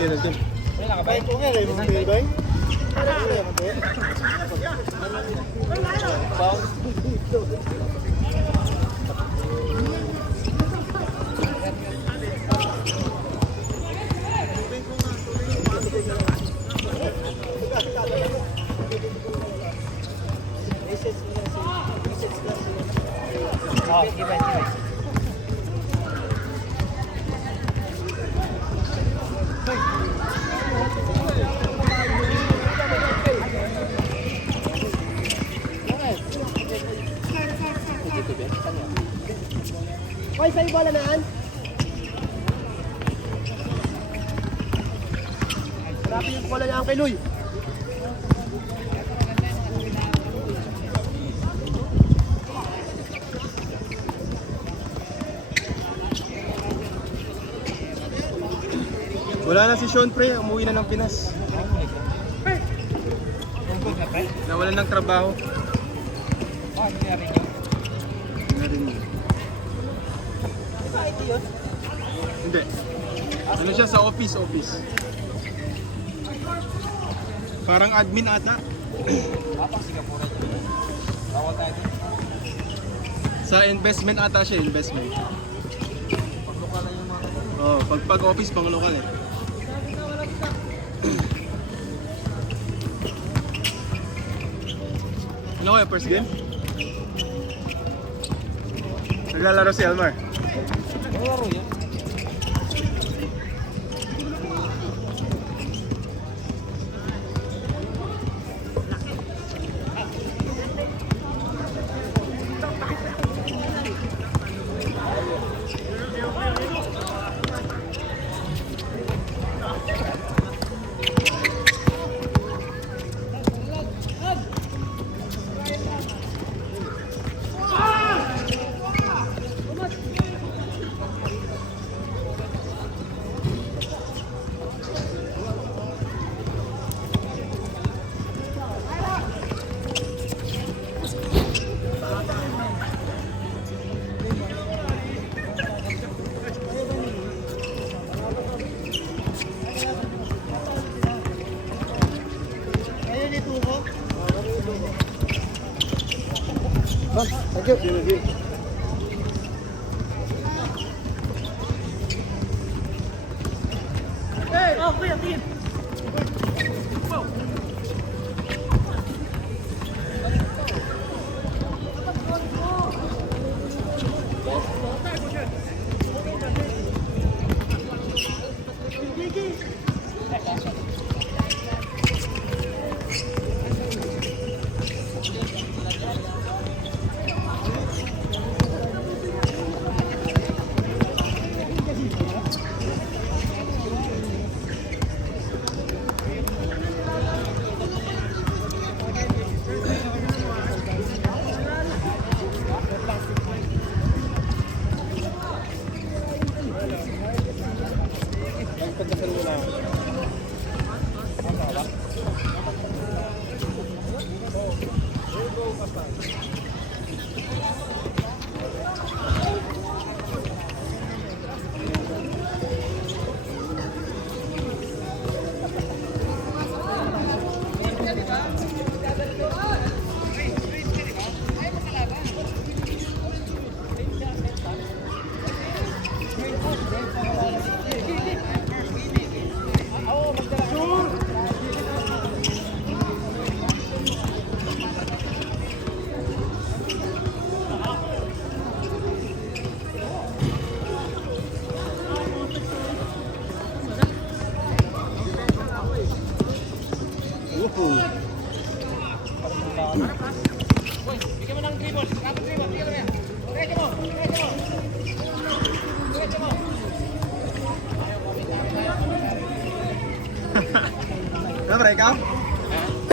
Sino din? Nakabay ko nga eh, mga bibay. Oh, sige ba, sige. Hoy, sa'yo bola naan? Marami yung bola naan kay Luy. Wala na si Sean pre, umuwi na ng Pinas. Nawalan ng trabaho. Oh, nangyari yun. Hindi. Ano siya sa office. Parang admin ata. Pang Singapore dyan. Bawal tayo dun. Sa investment ata siya, investment. Paglukal na yung mga Oh, pag office pang lokal eh. Ano kaya first game? Naglalaro si Elmar. laro yan. Thank you. Oh, kuya, tingin. Ano pre, ikaw?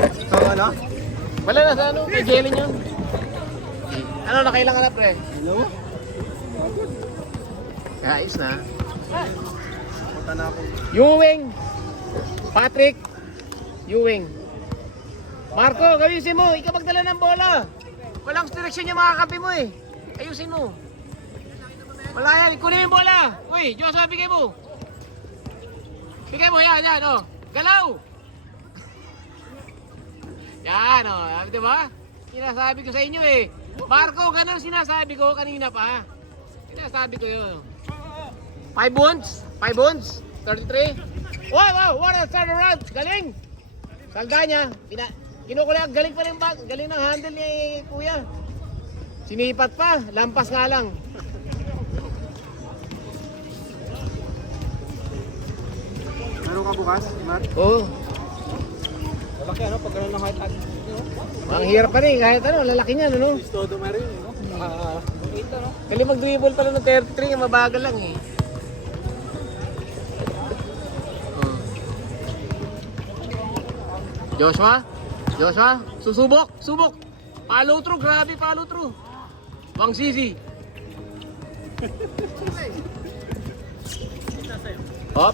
Ikaw ano? Wala na sa ano, kay Jelly yun. Ano, nakailangan na pre? Hello? Ayos na. Punta na ako. Ewing. Patrick. Ewing. Marco, gawin mo. Ikaw magdala ng bola. Walang direksyon yung mga kampi mo eh. Ayusin mo. Wala yan. Kunin mo yung bola. Uy, Joshua, bigay mo. Bigay mo. Yan, yan. Oh. Galaw. Yan, oh. Di ba? Sinasabi ko sa inyo eh. Marco, ganun sinasabi ko kanina pa. Sinasabi ko yun. 5 bonds. 5 bonds. 33. Wow, wow. What a turnaround. Galing. Salda niya. Kinukulang. Galing pa rin ba? Galing ng handle ni Kuya. Sinipat pa. Lampas nga lang. Meron ka bukas, Matt? Oo. Malaki ano, pag gano'n ng height at Ang hirap pa rin. Kahit ano, lalaki niya, ano? Todo meron yun, no? ito, no? Kali mag-dribble pala ng 33. Mabagal lang eh. Joshua? Joshua? Susubok! Subok! Follow through! Grabe follow through! Wang Sisi! Hop!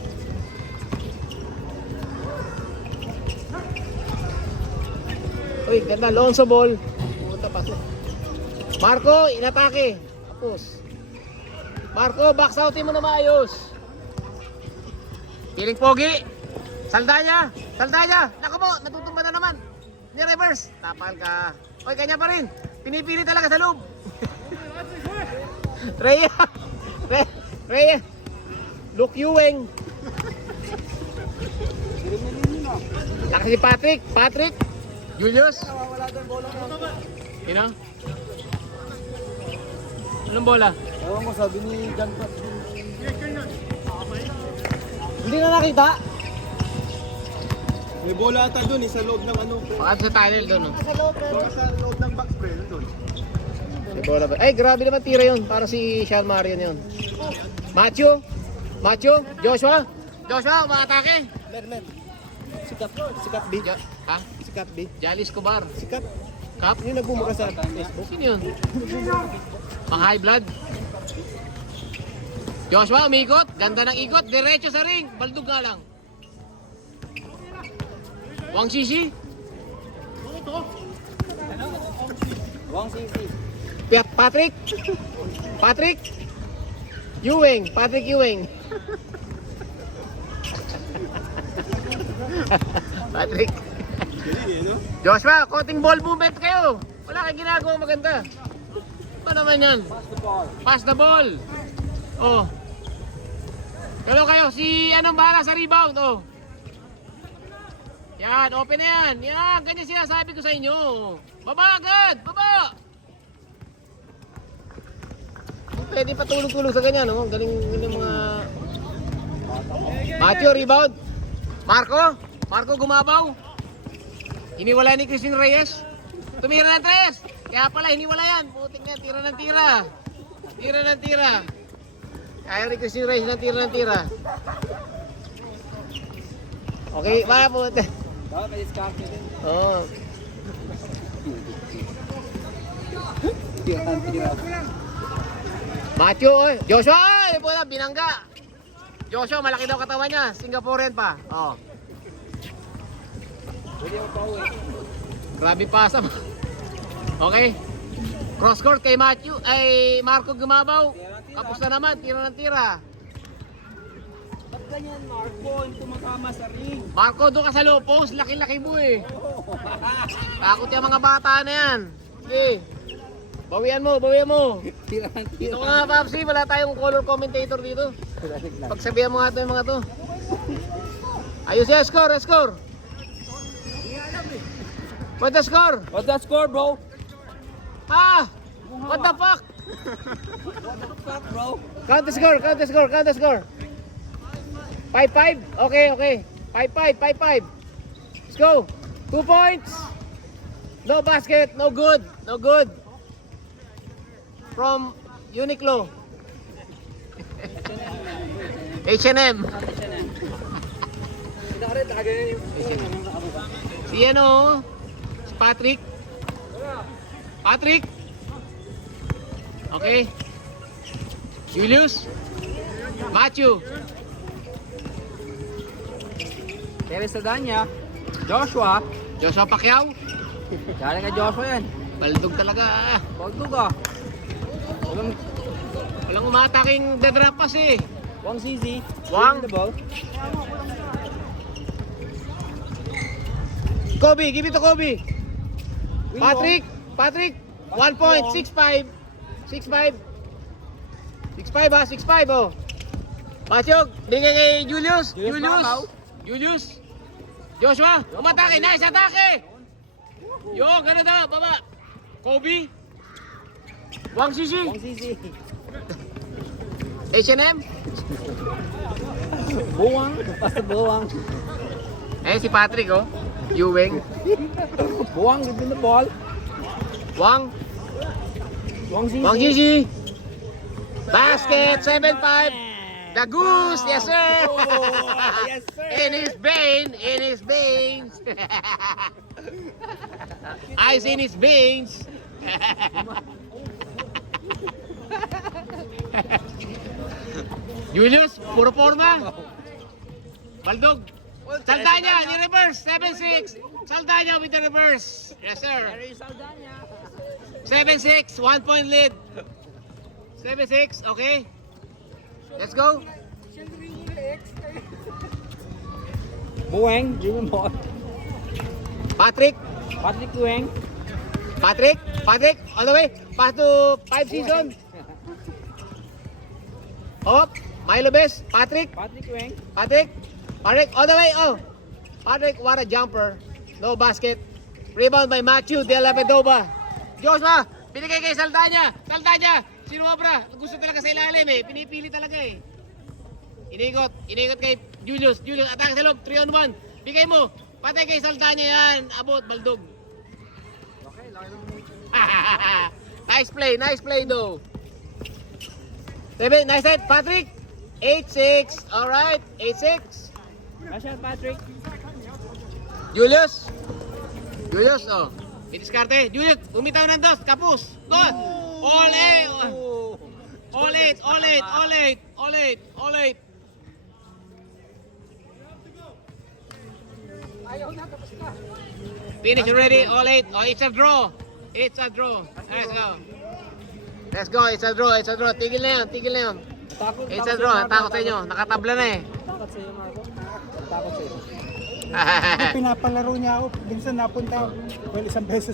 Uy, ganda. Lonzo ball. Pumunta pasok. Marco, inatake. Tapos. Marco, box outin mo na maayos. Piling pogi. Salda niya. Salda niya. Naku po, natutumba na naman. Ni-reverse. Tapal ka. Uy, kanya pa rin. Pinipili talaga sa loob. Rhea. Rhea. Luke Ewing. Laki si Patrick. Patrick. Julius. Sino? Anong bola? Ewan ko, sabi ni John Pat. Hindi na nakita? May bola ata dun, sa loob ng ano. Baka sa tunnel doon. No? Sa loob, pero. Baka sa loob ng box spray, nandun. May bola ba? Ay, grabe naman tira yun. Para si Sean Marion yun. Matthew? Matthew? Joshua? Joshua, umatake? Men. Sikat. Sikat B. Ha? Sikat B. Jali Escobar. Sikat. Cup? Yung nagbumuka sa Facebook. Sino yun? Pang high blood? Joshua, umikot. Ganda ng ikot. Diretso sa ring. Baldog nga lang. Wang Sisi? Wang Sisi. Patrick? Patrick? Ewing. Patrick Ewing. Patrick. Galing eh, no? Joshua, konting ball movement kayo. Wala kang ginagawa maganda. Ano naman yan? Pass the ball. Oh. Kayo, si anong bahala sa rebound, oh. Yan, open na yan. Yan, ganyan sinasabi ko sa inyo. Baba agad, baba. Pwede patulog-tulog sa ganyan, no? Galing mga... Matthew, rebound. Marco gumabaw. Hiniwala ni Christine Reyes. Tumira ng tres. Kaya pala, hiniwala yan. Puting na, tira ng tira. Tira ng tira. Kaya ni Christine Reyes ng tira ng tira. Okay, baka po. Baka ka-discard din. Oo. Tira. Matthew, oy. Joshua, ay po na, binangga. Joshua, malaki daw katawan niya. Singaporean pa. Oh. Pwede ako pa uwi. Grabe pasa. Okay. Cross court kay Matthew. Ay, Marco gumabaw. Kapos na naman. Tira ng tira. Ba't ganyan, Marco? Yung tumakama sa ring. Marco, doon ka sa low post. Laki-laki mo eh. Takot yung mga bata na yan. Okay. Bawian mo, bawian mo. Tira. Ito nga, Papsi. Wala tayong color commentator dito. Pagsabihan mo nga ito yung mga to. Ayos ya, score. What's the score? What's that score, bro? Ah! What the fuck? Fuck, bro. Count the score. 5-5? Okay. 5-5. Let's go. 2 points. No basket, no good. From Uniqlo. H&M. Si ano? Si Patrick. Okay. Julius. Matthew. Terry Saldana. Joshua. Joshua Pacquiao. Galing kay Joshua yan. Baldog talaga. Pagdug ah. Walang umataking dedrap pass eh. Wang Zizi. Wang. The ball. Kobe, give it to Kobe. Patrick. 1 point, 6-5. 6-5 ha, 6-5 oh. Pasyog, bigay kay Julius. Julius. Joshua, umatake, nice atake. Yo, ganda daw, baba. Kobe. Wang Zizi. Wang Zizi. H&M. Buwang. Basta buwang. Eh, si Patrick oh. Ewing. Buwang, give me the ball. Wang. Wang Zizi. Wang Zizi. Basket, 7-5. The goose, yes sir. Yes, sir. In his veins. Eyes in his veins. Julius, puro forma. Baldog. Saldana, yung reverse, 7-6. Saldana with the reverse. Yes sir. Terry Saldana. 7-6, 1 point lead. 7-6, okay. Let's go. Buwang, give me the ball. Patrick, Buwang. Patrick, all the way. Pass to 5 season. Up, Milo Best, Patrick, Buwang. all the way. Oh, Patrick, what a jumper. No basket. Rebound by Matthew De La Vedova. Joshua, binigay kay Saldana. Sinubra. Gusto talaga sa ilalim eh. Pinipili talaga eh. Inikot kay Julius, atake sa loob, 3-on-1. Bigay mo. Patay kay Saldana yan. Abot, baldog. Nice play though. Nice set, Patrick. 8-6. Alright, 8-6. Nice shot, Patrick. Julius, oh. Itiskarte. Julius, umitaw ng dos. Kapus. Dos. All 8. Finish already, all 8. Oh, it's a draw. Let's go, it's a draw. Tigil na yun. It's a draw, takot sa inyo. Nakatabla na eh. Takot sa'yo, Marco. Takot sa'yo. Pinapalaro niya ako. Minsan napunta, well, isang beses.